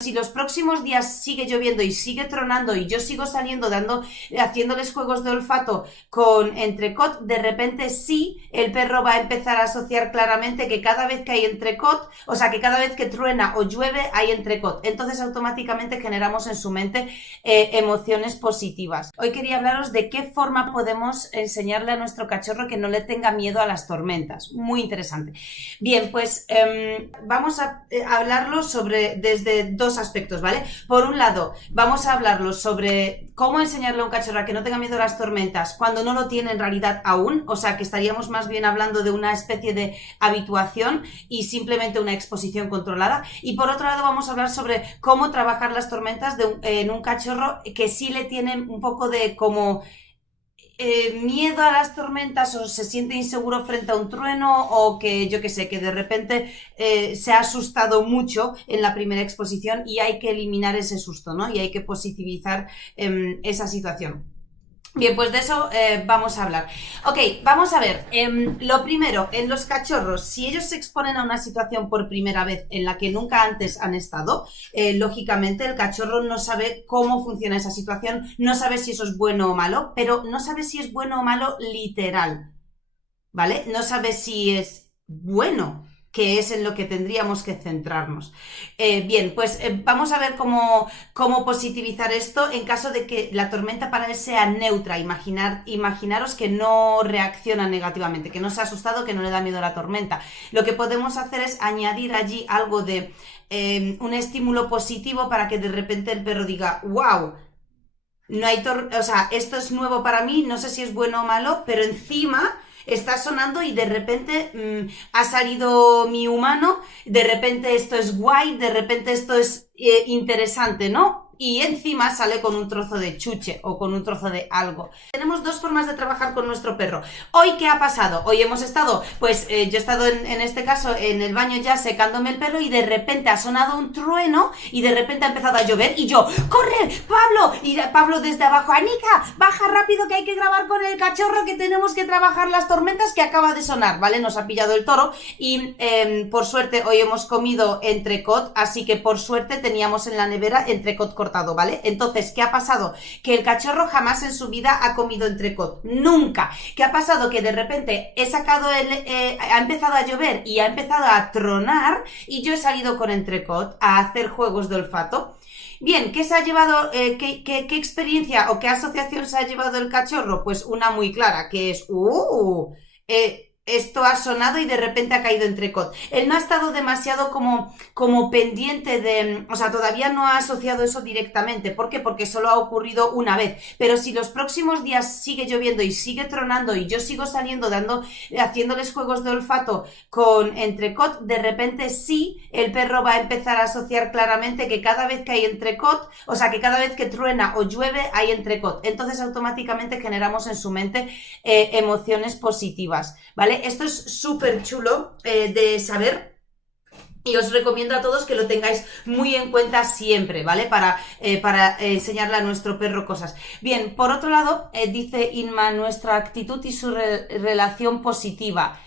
Si los próximos días sigue lloviendo y sigue tronando y yo sigo saliendo haciéndoles juegos de olfato con entrecot, de repente sí, el perro va a empezar a asociar claramente que cada vez que hay entrecot, o sea, que cada vez que truena o llueve hay entrecot. Entonces automáticamente generamos en su mente emociones positivas. Hoy quería hablaros de qué forma podemos enseñarle a nuestro cachorro que no le tenga miedo a las tormentas. Muy interesante. Bien, pues vamos a hablarlo desde dos aspectos, ¿vale? Por un lado, vamos a hablarlo sobre cómo enseñarle a un cachorro a que no tenga miedo a las tormentas cuando no lo tiene en realidad aún, o sea que estaríamos más bien hablando de una especie de habituación y simplemente una exposición controlada. Y por otro lado vamos a hablar sobre cómo trabajar las tormentas en un cachorro que sí le tiene un poco de como miedo a las tormentas o se siente inseguro frente a un trueno o que yo que sé, que de repente se ha asustado mucho en la primera exposición y hay que eliminar ese susto, ¿no? Y hay que positivizar esa situación. Bien, pues de eso vamos a hablar. Ok, vamos a ver. Lo primero, en los cachorros, si ellos se exponen a una situación por primera vez en la que nunca antes han estado, lógicamente el cachorro no sabe cómo funciona esa situación, no sabe si eso es bueno o malo, pero no sabe si es bueno o malo literal, ¿vale? No sabe si es bueno, que es en lo que tendríamos que centrarnos. Bien, pues vamos a ver cómo positivizar esto en caso de que la tormenta para él sea neutra. Imaginaros que no reacciona negativamente, que no se ha asustado, que no le da miedo a la tormenta. Lo que podemos hacer es añadir allí algo de un estímulo positivo para que de repente el perro diga, wow, no hay o sea, esto es nuevo para mí, no sé si es bueno o malo, pero encima está sonando y de repente ha salido mi humano, de repente esto es guay, de repente esto es interesante, ¿no? Y encima sale con un trozo de chuche o con un trozo de algo. Tenemos dos formas de trabajar con nuestro perro. Hoy, ¿qué ha pasado? Hoy hemos estado, pues yo he estado en este caso en el baño ya secándome el perro y de repente ha sonado un trueno y de repente ha empezado a llover y yo, ¡corre, Pablo! Y Pablo desde abajo, Anika, baja rápido que hay que grabar con el cachorro que tenemos que trabajar las tormentas que acaba de sonar, ¿vale? Nos ha pillado el toro y por suerte hoy hemos comido entrecot, así que por suerte teníamos en la nevera entrecot cortado, ¿vale? Entonces, ¿qué ha pasado? Que el cachorro jamás en su vida ha comido entrecot, nunca. ¿Qué ha pasado? Que de repente ha empezado a llover y ha empezado a tronar y yo he salido con entrecot a hacer juegos de olfato. Bien, ¿qué se ha llevado, qué experiencia o qué asociación se ha llevado el cachorro? Pues una muy clara, que es, esto ha sonado y de repente ha caído entrecot. Él no ha estado demasiado como pendiente de, o sea, todavía no ha asociado eso directamente. ¿Por qué? Porque solo ha ocurrido una vez. Pero si los próximos días sigue lloviendo y sigue tronando y yo sigo saliendo haciéndoles juegos de olfato con entrecot, de repente sí, el perro va a empezar a asociar claramente que cada vez que hay entrecot, o sea, que cada vez que truena o llueve hay entrecot. Entonces automáticamente generamos en su mente emociones positivas, ¿vale? Esto es súper chulo de saber. Y os recomiendo a todos que lo tengáis muy en cuenta siempre, ¿vale? Para enseñarle a nuestro perro cosas. Bien, por otro lado, dice Inma, nuestra actitud y su relación positiva.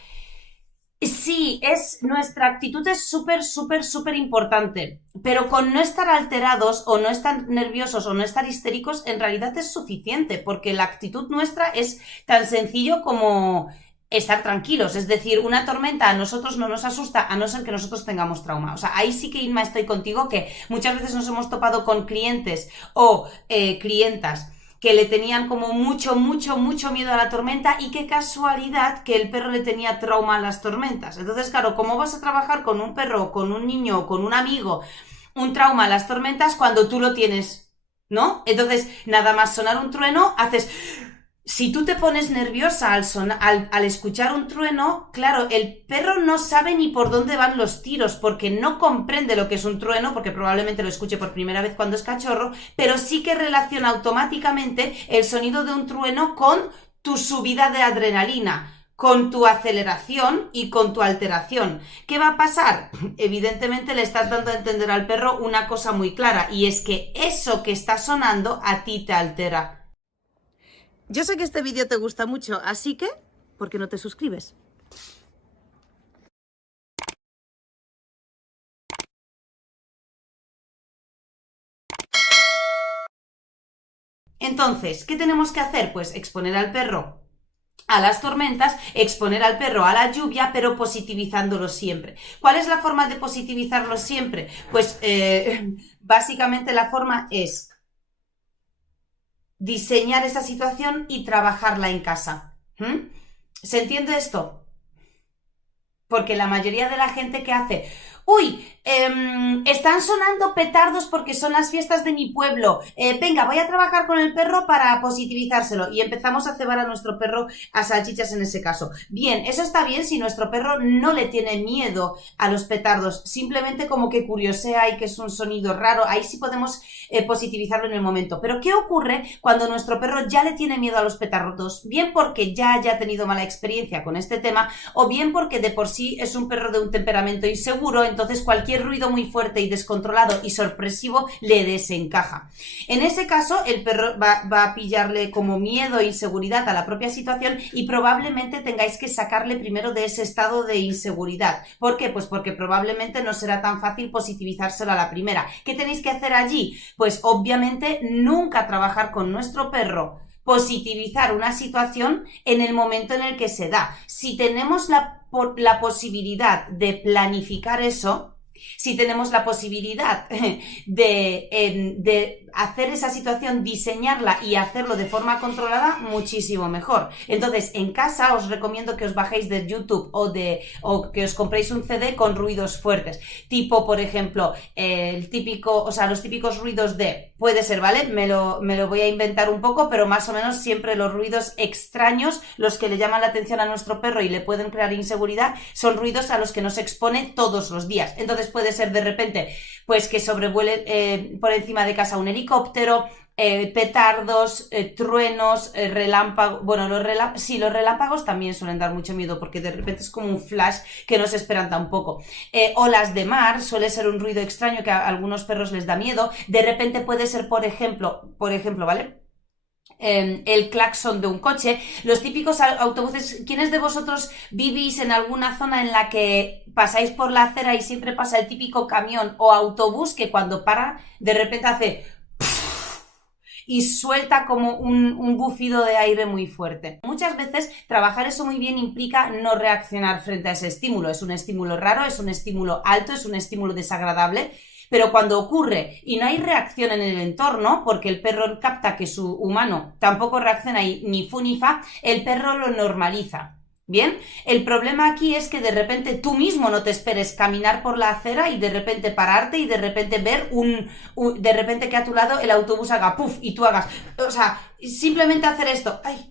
Sí, nuestra actitud es súper importante, pero con no estar alterados o no estar nerviosos o no estar histéricos en realidad es suficiente, porque la actitud nuestra es tan sencillo como estar tranquilos, es decir, una tormenta a nosotros no nos asusta a no ser que nosotros tengamos trauma. O sea, ahí sí que Inma estoy contigo, que muchas veces nos hemos topado con clientes o clientas que le tenían como mucho miedo a la tormenta y qué casualidad que el perro le tenía trauma a las tormentas. Entonces, claro, ¿cómo vas a trabajar con un perro, con un niño, con un amigo, un trauma a las tormentas cuando tú lo tienes, ¿no? Entonces, nada más sonar un trueno, haces... Si tú te pones nerviosa al escuchar un trueno, claro, el perro no sabe ni por dónde van los tiros, porque no comprende lo que es un trueno, porque probablemente lo escuche por primera vez cuando es cachorro, pero sí que relaciona automáticamente el sonido de un trueno con tu subida de adrenalina, con tu aceleración y con tu alteración. ¿Qué va a pasar? Evidentemente le estás dando a entender al perro una cosa muy clara, y es que eso que está sonando a ti te altera. Yo sé que este vídeo te gusta mucho, así que, ¿por qué no te suscribes? Entonces, ¿qué tenemos que hacer? Pues exponer al perro a las tormentas, exponer al perro a la lluvia, pero positivizándolo siempre. ¿Cuál es la forma de positivizarlo siempre? Pues básicamente la forma es diseñar esa situación y trabajarla en casa. ¿Se entiende esto? Porque la mayoría de la gente que hace... ¡Uy! Están sonando petardos porque son las fiestas de mi pueblo. Venga, voy a trabajar con el perro para positivizárselo. Y empezamos a cebar a nuestro perro a salchichas en ese caso. Bien, eso está bien si nuestro perro no le tiene miedo a los petardos. Simplemente como que curiosea y que es un sonido raro. Ahí sí podemos positivizarlo en el momento. Pero ¿qué ocurre cuando nuestro perro ya le tiene miedo a los petardos? Bien porque ya haya tenido mala experiencia con este tema, o bien porque de por sí es un perro de un temperamento inseguro, entonces cualquier ruido muy fuerte y descontrolado y sorpresivo le desencaja. En ese caso, el perro va a pillarle como miedo e inseguridad a la propia situación y probablemente tengáis que sacarle primero de ese estado de inseguridad. ¿Por qué? Pues porque probablemente no será tan fácil positivizárselo a la primera. ¿Qué tenéis que hacer allí? Pues obviamente nunca trabajar con nuestro perro, positivizar una situación en el momento en el que se da. Si tenemos la posibilidad de planificar eso, si tenemos la posibilidad de hacer esa situación, diseñarla y hacerlo de forma controlada, muchísimo mejor. Entonces, en casa os recomiendo que os bajéis de YouTube o que os compréis un CD con ruidos fuertes. Tipo, por ejemplo, los típicos ruidos puede ser, ¿vale? Me lo voy a inventar un poco, pero más o menos siempre los ruidos extraños, los que le llaman la atención a nuestro perro y le pueden crear inseguridad, son ruidos a los que nos expone todos los días. Entonces puede ser de repente, pues que sobrevuele por encima de casa un helicóptero, petardos, truenos, relámpagos. Bueno, los relámpagos también suelen dar mucho miedo porque de repente es como un flash que no se esperan tampoco. Olas de mar, suele ser un ruido extraño que a algunos perros les da miedo. De repente puede ser, por ejemplo, ¿vale? El claxon de un coche, los típicos autobuses. ¿Quiénes de vosotros vivís en alguna zona en la que pasáis por la acera y siempre pasa el típico camión o autobús que cuando para de repente hace y suelta como un bufido de aire muy fuerte? Muchas veces trabajar eso muy bien implica no reaccionar frente a ese estímulo. Es un estímulo raro, es un estímulo alto, es un estímulo desagradable. Pero cuando ocurre y no hay reacción en el entorno, porque el perro capta que su humano tampoco reacciona y ni fu ni fa, el perro lo normaliza. ¿Bien? El problema aquí es que de repente tú mismo no te esperes caminar por la acera y de repente pararte y de repente ver de repente que a tu lado el autobús haga puff y tú hagas... O sea, simplemente hacer esto... ¡Ay!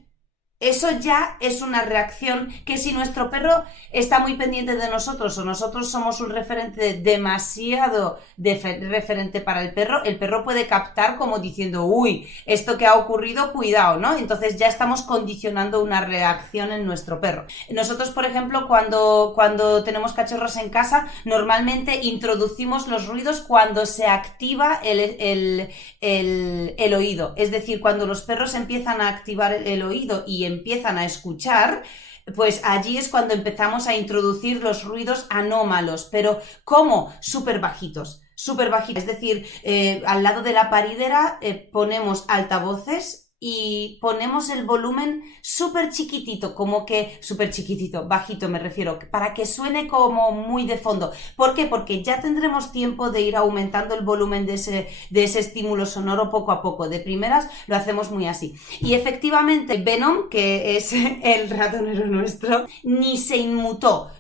Eso ya es una reacción que si nuestro perro está muy pendiente de nosotros o nosotros somos un referente demasiado referente para el perro puede captar como diciendo, uy, esto que ha ocurrido, cuidado, ¿no? Entonces ya estamos condicionando una reacción en nuestro perro. Nosotros, por ejemplo, cuando tenemos cachorros en casa, normalmente introducimos los ruidos cuando se activa el oído. Es decir, cuando los perros empiezan a activar el oído y empiezan a escuchar, pues allí es cuando empezamos a introducir los ruidos anómalos. Pero ¿cómo? Súper bajitos. Es decir, al lado de la paridera ponemos altavoces y ponemos el volumen súper chiquitito, bajito me refiero, para que suene como muy de fondo. ¿Por qué? Porque ya tendremos tiempo de ir aumentando el volumen de ese estímulo sonoro poco a poco. De primeras lo hacemos muy así. Y efectivamente Venom, que es el ratonero nuestro, ni se inmutó,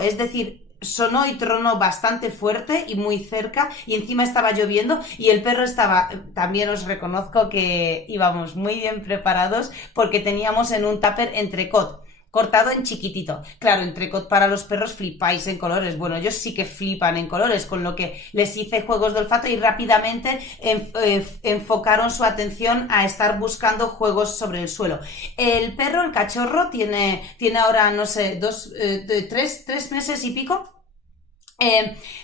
es decir, sonó y tronó bastante fuerte y muy cerca y encima estaba lloviendo y el perro estaba, también os reconozco que íbamos muy bien preparados porque teníamos en un tupper entrecot cortado en chiquitito. Claro, entrecot para los perros flipáis en colores. Bueno, ellos sí que flipan en colores, con lo que les hice juegos de olfato y rápidamente enfocaron su atención a estar buscando juegos sobre el suelo. El perro, el cachorro, tiene ahora, no sé, 3 meses y pico.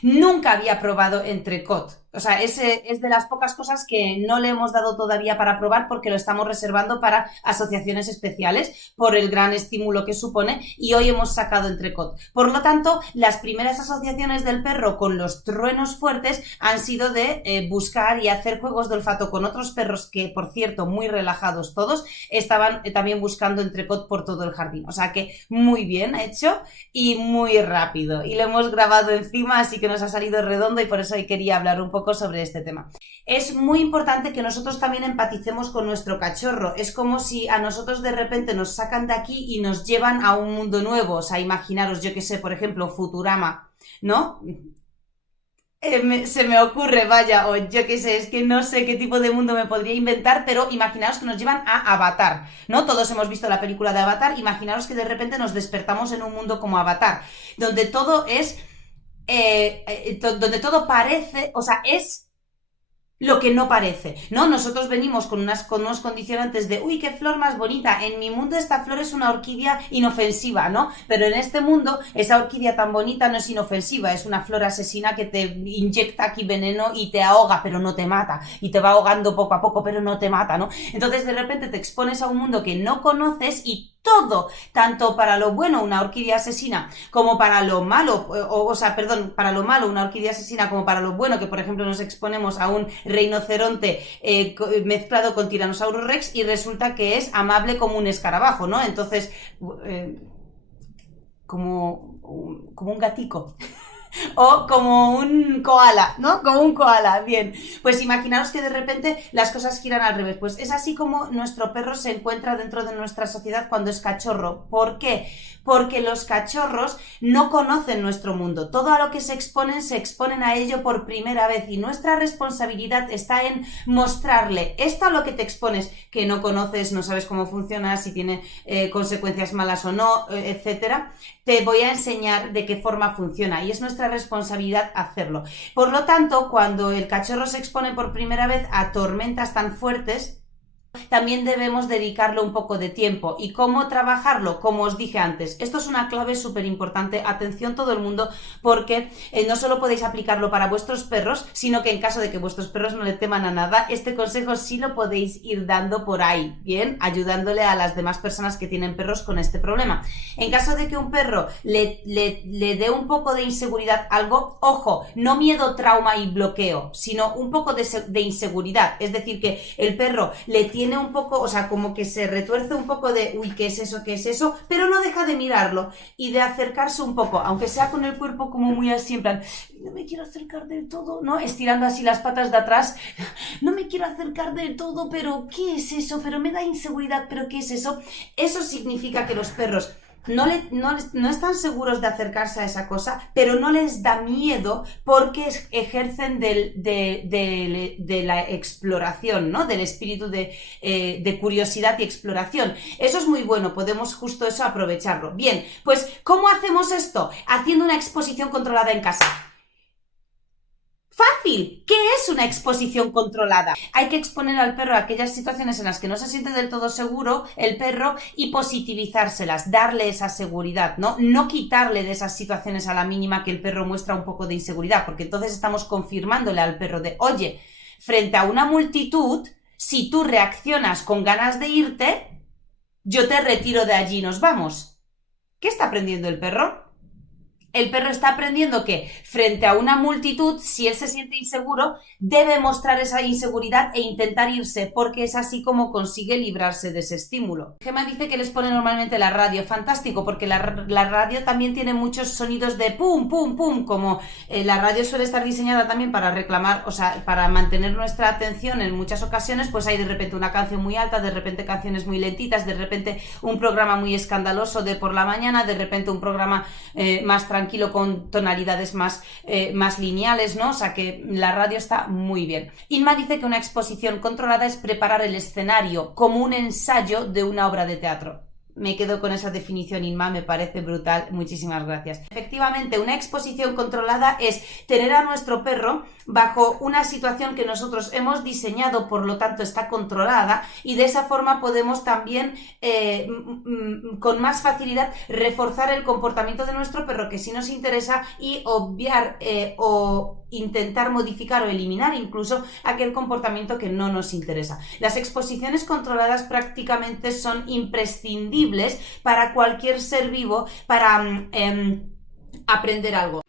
Nunca había probado entrecot. O sea, ese es de las pocas cosas que no le hemos dado todavía para probar porque lo estamos reservando para asociaciones especiales por el gran estímulo que supone y hoy hemos sacado entrecot. Por lo tanto, las primeras asociaciones del perro con los truenos fuertes han sido de buscar y hacer juegos de olfato con otros perros que, por cierto, muy relajados todos, estaban también buscando entrecot por todo el jardín. O sea que muy bien hecho y muy rápido. Y lo hemos grabado encima, así que nos ha salido redondo y por eso hoy quería hablar un poco sobre este tema. Es muy importante que nosotros también empaticemos con nuestro cachorro. Es como si a nosotros de repente nos sacan de aquí y nos llevan a un mundo nuevo. O sea, imaginaros, yo que sé, por ejemplo, Futurama, ¿no? Se me ocurre, vaya, o yo qué sé, es que no sé qué tipo de mundo me podría inventar, pero imaginaos que nos llevan a Avatar, ¿no? Todos hemos visto la película de Avatar, imaginaos que de repente nos despertamos en un mundo como Avatar, donde todo es, donde todo parece, o sea, es lo que no parece, ¿no? Nosotros venimos con unos condicionantes de, uy, qué flor más bonita, en mi mundo esta flor es una orquídea inofensiva, ¿no? Pero en este mundo esa orquídea tan bonita no es inofensiva, es una flor asesina que te inyecta aquí veneno y te ahoga, pero no te mata, y te va ahogando poco a poco, pero no te mata, ¿no? Entonces de repente te expones a un mundo que no conoces y todo, tanto para lo bueno una orquídea asesina como para lo malo, o sea, perdón, para lo malo una orquídea asesina como para lo bueno, que por ejemplo nos exponemos a un rinoceronte mezclado con Tyrannosaurus Rex y resulta que es amable como un escarabajo, ¿no? Entonces, como un gatico. O como un koala, ¿no? Como un koala, bien. Pues imaginaos que de repente las cosas giran al revés. Pues es así como nuestro perro se encuentra dentro de nuestra sociedad cuando es cachorro. ¿Por qué? Porque los cachorros no conocen nuestro mundo. Todo a lo que se exponen a ello por primera vez y nuestra responsabilidad está en mostrarle esto a lo que te expones, que no conoces, no sabes cómo funciona, si tiene consecuencias malas o no, etcétera. Te voy a enseñar de qué forma funciona y es nuestra responsabilidad hacerlo. Por lo tanto, cuando el cachorro se expone por primera vez a tormentas tan fuertes, también debemos dedicarle un poco de tiempo. ¿Y cómo trabajarlo? Como os dije antes, esto es una clave súper importante. Atención todo el mundo, porque no solo podéis aplicarlo para vuestros perros, sino que en caso de que vuestros perros no le teman a nada, este consejo sí lo podéis ir dando por ahí, ¿bien? Ayudándole a las demás personas que tienen perros con este problema. En caso de que un perro le dé un poco de inseguridad algo, ojo, no miedo, trauma y bloqueo, sino un poco de inseguridad. Es decir, que el perro le tiene un poco, o sea, como que se retuerce un poco de, uy, ¿qué es eso? ¿Qué es eso? Pero no deja de mirarlo y de acercarse un poco, aunque sea con el cuerpo como muy así, en plan, no me quiero acercar del todo, ¿no? Estirando así las patas de atrás, no me quiero acercar del todo, pero ¿qué es eso? Pero me da inseguridad, ¿pero qué es eso? Eso significa que los perros no están seguros de acercarse a esa cosa, pero no les da miedo porque ejercen de la exploración, ¿no? Del espíritu de curiosidad y exploración. Eso es muy bueno, podemos justo eso aprovecharlo. Bien, pues ¿cómo hacemos esto? Haciendo una exposición controlada en casa. Fácil. ¿Qué es una exposición controlada? Hay que exponer al perro a aquellas situaciones en las que no se siente del todo seguro el perro y positivizárselas, darle esa seguridad, ¿no? No quitarle de esas situaciones a la mínima que el perro muestra un poco de inseguridad, porque entonces estamos confirmándole al perro de, oye, frente a una multitud, si tú reaccionas con ganas de irte, yo te retiro de allí y nos vamos. ¿Qué está aprendiendo el perro? El perro está aprendiendo que frente a una multitud, si él se siente inseguro, debe mostrar esa inseguridad e intentar irse, porque es así como consigue librarse de ese estímulo. Gemma dice que les pone normalmente la radio. Fantástico, porque la radio también tiene muchos sonidos de pum, pum, pum, como la radio suele estar diseñada también para reclamar, o sea, para mantener nuestra atención en muchas ocasiones, pues hay de repente una canción muy alta, de repente canciones muy lentitas, de repente un programa muy escandaloso de por la mañana, de repente un programa más tranquilo con tonalidades más lineales, ¿no? O sea que la radio está muy bien. Inma dice que una exposición controlada es preparar el escenario como un ensayo de una obra de teatro. Me quedo con esa definición, Inma, me parece brutal, muchísimas gracias. Efectivamente, una exposición controlada es tener a nuestro perro bajo una situación que nosotros hemos diseñado, por lo tanto está controlada, y de esa forma podemos también con más facilidad reforzar el comportamiento de nuestro perro que sí nos interesa y obviar o intentar modificar o eliminar incluso aquel comportamiento que no nos interesa. Las exposiciones controladas prácticamente son imprescindibles para cualquier ser vivo para aprender algo.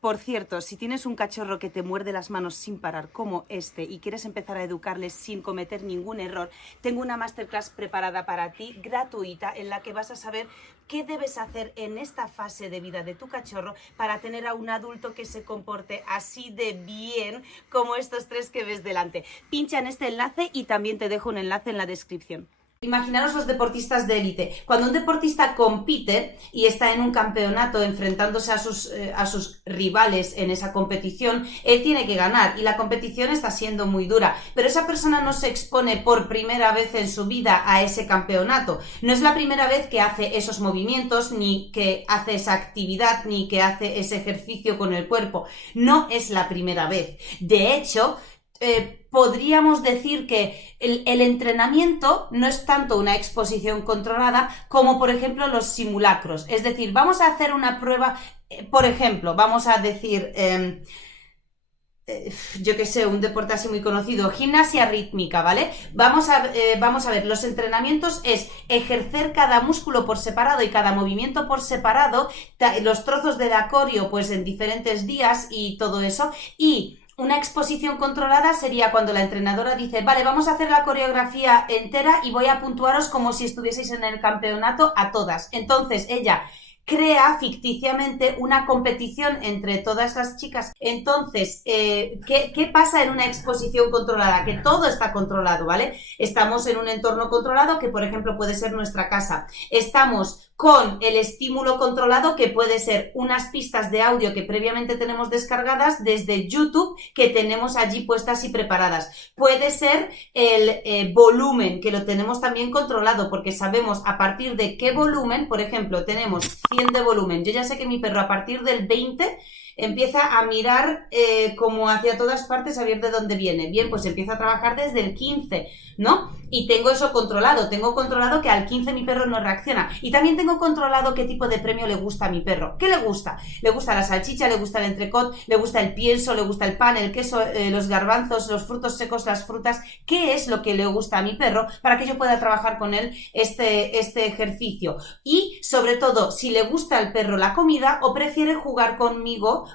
Por cierto, si tienes un cachorro que te muerde las manos sin parar como este y quieres empezar a educarle sin cometer ningún error, tengo una masterclass preparada para ti, gratuita, en la que vas a saber qué debes hacer en esta fase de vida de tu cachorro para tener a un adulto que se comporte así de bien como estos tres que ves delante. Pincha en este enlace y también te dejo un enlace en la descripción. Imaginaros los deportistas de élite. Cuando un deportista compite y está en un campeonato enfrentándose a sus rivales en esa competición, él tiene que ganar y la competición está siendo muy dura. Pero esa persona no se expone por primera vez en su vida a ese campeonato. No es la primera vez que hace esos movimientos, ni que hace esa actividad, ni que hace ese ejercicio con el cuerpo. No es la primera vez. De hecho, podríamos decir que el entrenamiento no es tanto una exposición controlada como, por ejemplo, los simulacros. Es decir, vamos a hacer una prueba, por ejemplo, vamos a decir, yo que sé, un deporte así muy conocido, gimnasia rítmica, ¿vale? Vamos a ver, los entrenamientos es ejercer cada músculo por separado y cada movimiento por separado, los trozos del acorio pues en diferentes días y todo eso, y una exposición controlada sería cuando la entrenadora dice, vale, vamos a hacer la coreografía entera y voy a puntuaros como si estuvieseis en el campeonato a todas. Entonces ella crea ficticiamente una competición entre todas las chicas. Entonces, ¿qué pasa en una exposición controlada? Que todo está controlado, ¿vale? Estamos en un entorno controlado que, por ejemplo, puede ser nuestra casa. Estamos con el estímulo controlado, que puede ser unas pistas de audio que previamente tenemos descargadas desde YouTube, que tenemos allí puestas y preparadas. Puede ser el volumen, que lo tenemos también controlado, porque sabemos a partir de qué volumen, por ejemplo, tenemos 100 de volumen. Yo ya sé que mi perro a partir del 20 empieza a mirar como hacia todas partes a ver de dónde viene. Bien, pues empieza a trabajar desde el 15, ¿no? Y tengo eso controlado. Tengo controlado que al 15 mi perro no reacciona. Y también tengo controlado qué tipo de premio le gusta a mi perro. ¿Qué le gusta? Le gusta la salchicha, le gusta el entrecot, le gusta el pienso, le gusta el pan, el queso, los garbanzos, los frutos secos, las frutas. ¿Qué es lo que le gusta a mi perro para que yo pueda trabajar con él este ejercicio? Y sobre todo, si le gusta al perro la comida o prefiere jugar conmigo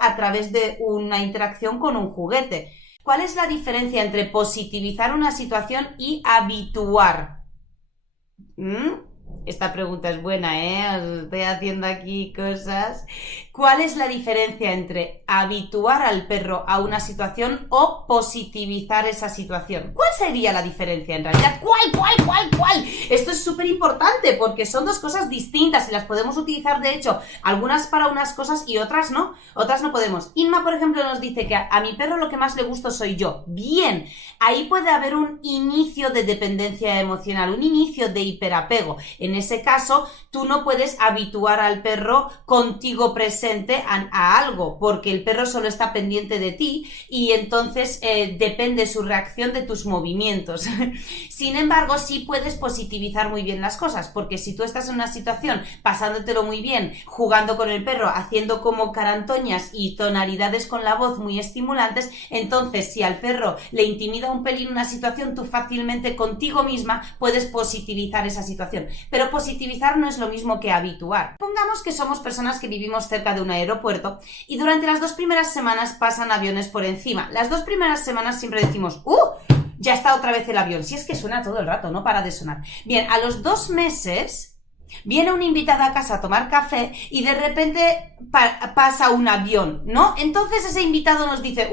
a través de una interacción con un juguete. ¿Cuál es la diferencia entre positivizar una situación y habituar? Esta pregunta es buena, Os estoy haciendo aquí cosas. ¿Cuál es la diferencia entre habituar al perro a una situación o positivizar esa situación? ¿Cuál sería la diferencia en realidad? ¿Cuál? Esto es súper importante porque son dos cosas distintas y las podemos utilizar, de hecho, algunas para unas cosas y otras no. Otras no podemos. Inma, por ejemplo, nos dice que a mi perro lo que más le gusta soy yo. Bien, ahí puede haber un inicio de dependencia emocional, un inicio de hiperapego. En ese caso, tú no puedes habituar al perro contigo presente a algo, porque el perro solo está pendiente de ti y entonces depende su reacción de tus movimientos. Sin embargo, sí puedes positivizar muy bien las cosas, porque si tú estás en una situación pasándotelo muy bien, jugando con el perro, haciendo como carantoñas y tonalidades con la voz muy estimulantes, entonces si al perro le intimida un pelín una situación, tú fácilmente contigo misma puedes positivizar esa situación. Pero positivizar no es lo mismo que habituar. Pongamos que somos personas que vivimos cerca de un aeropuerto y durante las 2 primeras semanas pasan aviones por encima. Las 2 primeras semanas siempre decimos ya está otra vez el avión. Si es que suena todo el rato, no para de sonar. Bien, a los 2 meses viene un invitado a casa a tomar café y de repente pasa un avión, ¿no? Entonces ese invitado nos dice,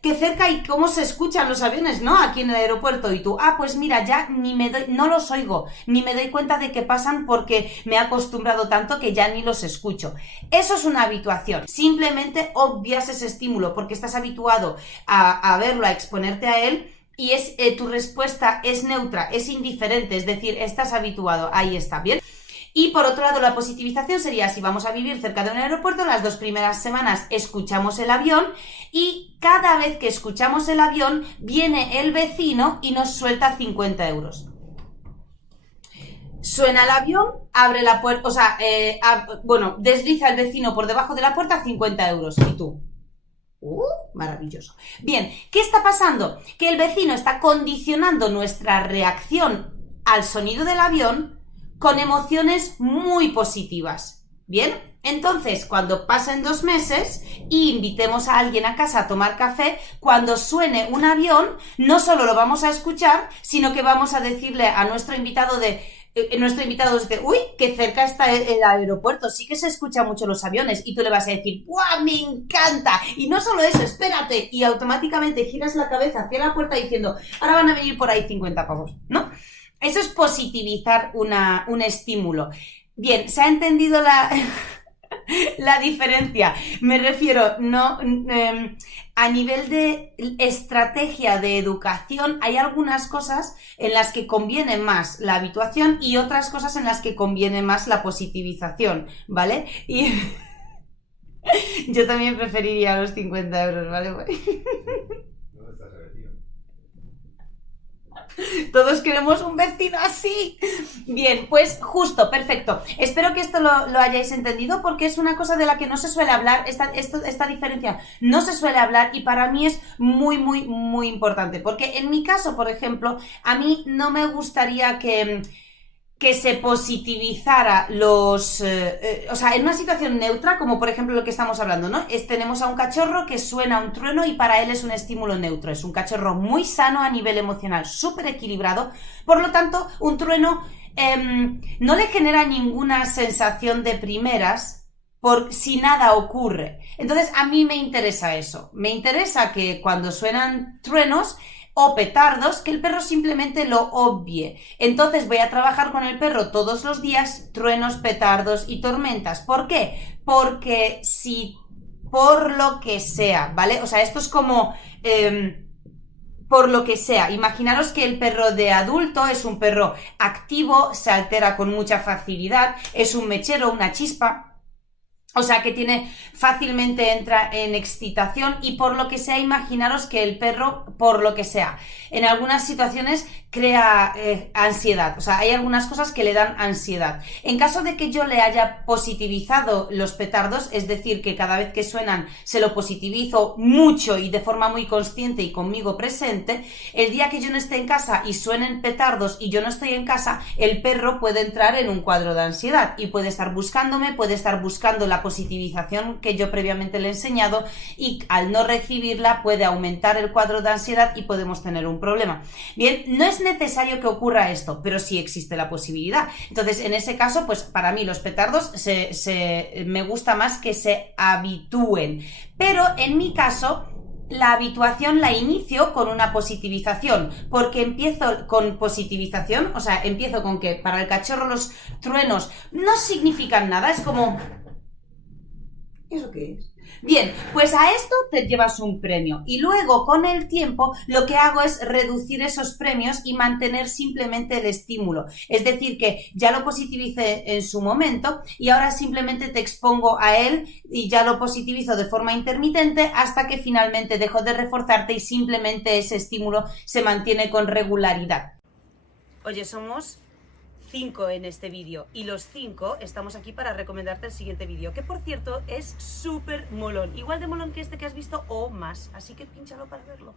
qué cerca y cómo se escuchan los aviones, ¿no? Aquí en el aeropuerto. Y tú, pues mira, ya no los oigo, ni me doy cuenta de que pasan porque me he acostumbrado tanto que ya ni los escucho. Eso es una habituación. Simplemente obvias ese estímulo porque estás habituado a verlo, a exponerte a él, y tu respuesta es neutra, es indiferente, es decir, estás habituado, ahí está, ¿bien? Y por otro lado, la positivización sería, si vamos a vivir cerca de un aeropuerto, las 2 primeras semanas escuchamos el avión y cada vez que escuchamos el avión viene el vecino y nos suelta 50 euros. Suena el avión, abre la puerta, o sea, desliza el vecino por debajo de la puerta, 50 euros. ¿Y tú? Maravilloso. Bien, ¿qué está pasando? Que el vecino está condicionando nuestra reacción al sonido del avión con emociones muy positivas. ¿Bien? Entonces, cuando pasen 2 meses y invitemos a alguien a casa a tomar café, cuando suene un avión, no solo lo vamos a escuchar, sino que vamos a decirle a nuestro invitado dice, uy, que cerca está el aeropuerto, sí que se escuchan mucho los aviones, y tú le vas a decir, ¡buah, me encanta! Y no solo eso, espérate, y automáticamente giras la cabeza hacia la puerta diciendo, ahora van a venir por ahí 50 pavos, ¿no? Eso es positivizar un estímulo. Bien, ¿se ha entendido la diferencia? Me refiero, a nivel de estrategia de educación, hay algunas cosas en las que conviene más la habituación y otras cosas en las que conviene más la positivización, ¿vale? Y yo también preferiría los 50 euros, ¿vale? Todos queremos un vecino así. Bien, pues justo, perfecto. Espero que esto lo hayáis entendido porque es una cosa de la que no se suele hablar, esta diferencia no se suele hablar y para mí es muy, muy, muy importante. Porque en mi caso, por ejemplo, a mí no me gustaría que se positivizara o sea, en una situación neutra, como por ejemplo lo que estamos hablando, ¿no? Tenemos a un cachorro que suena un trueno y para él es un estímulo neutro, es un cachorro muy sano a nivel emocional, súper equilibrado, por lo tanto, un trueno no le genera ninguna sensación de primeras si nada ocurre. Entonces, a mí me interesa eso, me interesa que cuando suenan truenos o petardos, que el perro simplemente lo obvie. Entonces voy a trabajar con el perro todos los días, truenos, petardos y tormentas. ¿Por qué? Porque si por lo que sea, ¿vale? O sea, esto es como por lo que sea. Imaginaros que el perro de adulto es un perro activo, se altera con mucha facilidad, es un mechero, una chispa. O sea, que fácilmente entra en excitación y por lo que sea, imaginaros que el perro, por lo que sea, en algunas situaciones crea ansiedad. O sea, hay algunas cosas que le dan ansiedad. En caso de que yo le haya positivizado los petardos, es decir, que cada vez que suenan se lo positivizo mucho y de forma muy consciente y conmigo presente, el día que yo no esté en casa y suenen petardos y yo no estoy en casa, el perro puede entrar en un cuadro de ansiedad y puede estar buscándome, puede estar buscando la positivización que yo previamente le he enseñado y al no recibirla puede aumentar el cuadro de ansiedad y podemos tener un problema. Bien, no es necesario que ocurra esto, pero sí existe la posibilidad. Entonces, en ese caso, pues para mí los petardos me gusta más que se habitúen. Pero en mi caso, la habituación la inicio con una positivización, porque empiezo con positivización, o sea, empiezo con que para el cachorro los truenos no significan nada, es como... ¿Eso qué es? Bien, pues a esto te llevas un premio y luego con el tiempo lo que hago es reducir esos premios y mantener simplemente el estímulo. Es decir, que ya lo positivicé en su momento y ahora simplemente te expongo a él y ya lo positivizo de forma intermitente hasta que finalmente dejo de reforzarte y simplemente ese estímulo se mantiene con regularidad. Oye, somos 5 en este vídeo y los 5 estamos aquí para recomendarte el siguiente vídeo, que por cierto es súper molón, igual de molón que este que has visto o más, así que pínchalo para verlo.